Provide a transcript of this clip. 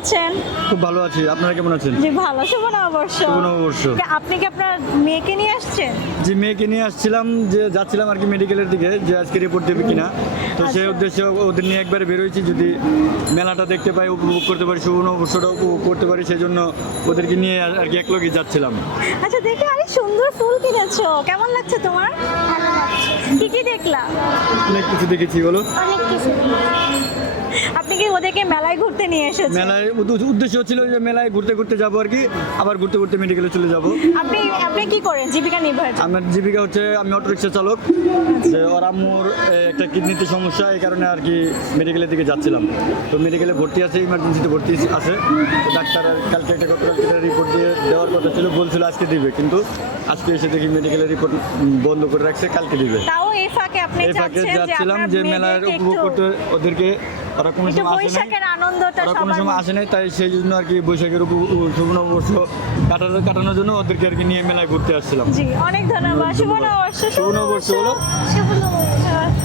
আছেন? খুব ভালো আছি, আপনারা কেমন আছেন? জি ভালো, শুভ নববর্ষ। শুভ নববর্ষ। আপনি কি আপনার মেয়েকে নিয়ে আসছেন? যে মেয়েকে নিয়ে আসছিলাম, যে যাচ্ছিলাম আর কি মেডিকেলের দিকে, যে আজকে রিপোর্ট দেবে কিনা, তো সেই আচ্ছা। উদ্দেশ্যে ওদের নিয়ে একবারে বেরোয়েছি, যদি মেলাটা দেখতে পাই, উপভোগ করতে পারি, শুভ নববর্ষটা উপভোগ করতে পারি, সেই জন্য ওদেরকে নিয়ে আর কি একলগে যাচ্ছিলাম। আচ্ছা, দেখে অনেক সুন্দর ফুল কিনেছো, কেমন লাগছে তোমার? ভালো লাগছে। কি কি দেখলা? অনেক কিছু দেখেছি, বলো। অনেক কিছু। আপনি কি ওদেরকে মেলায় ঘুরতে নিয়ে এসেছেন? মেলায় উদ্দেশ্য ছিল যে মেলায় ঘুরতে ঘুরতে যাবো আর কি, আবার ঘুরতে ঘুরতে মেডিকেলে চলে যাব। আপনি আপনি কি করেন, জীবিকা নির্বাহ? আমার জীবিকা হচ্ছে, আমি অটোরিক্সা চালক। যে ওর আম্মুর একটা কিডনিতে সমস্যা, এই কারণে আর কি মেডিকেলের দিকে যাচ্ছিলাম। তো মেডিকেলে ভর্তি আছে, ইমার্জেন্সিতে ভর্তি আছে। তো ডাক্তার কালকে একটা রিপোর্ট দেওয়ার কথা ছিল, বলছিল আজকে দিবে, কিন্তু আজকে এসে দেখি মেডিকেলের রিপোর্ট বন্ধ করে রাখছে, কালকে দিবে। তাও এই ফাঁকে আপনি এই ফাঁকে চাচ্ছেন যে যাচ্ছিলাম আপনার যে মেলার মেয়েদেরকে উপভোগ একটু করতে, ওদেরকে ওরা কোনো একটু সময় আসে নাই, বৈশাখের আনন্দটা ওরা কোনো সবার সময় আসে নাই, তাই সেই জন্য আর কি বৈশাখের শুভ নববর্ষ কাটানোর জন্য ওদেরকে আর কি নিয়ে মেলায় ঘুরতে আসছিলাম। জি অনেক ধন্যবাদ, শুভ নববর্ষ। শুভ নববর্ষ বলো। শুভ নববর্ষ।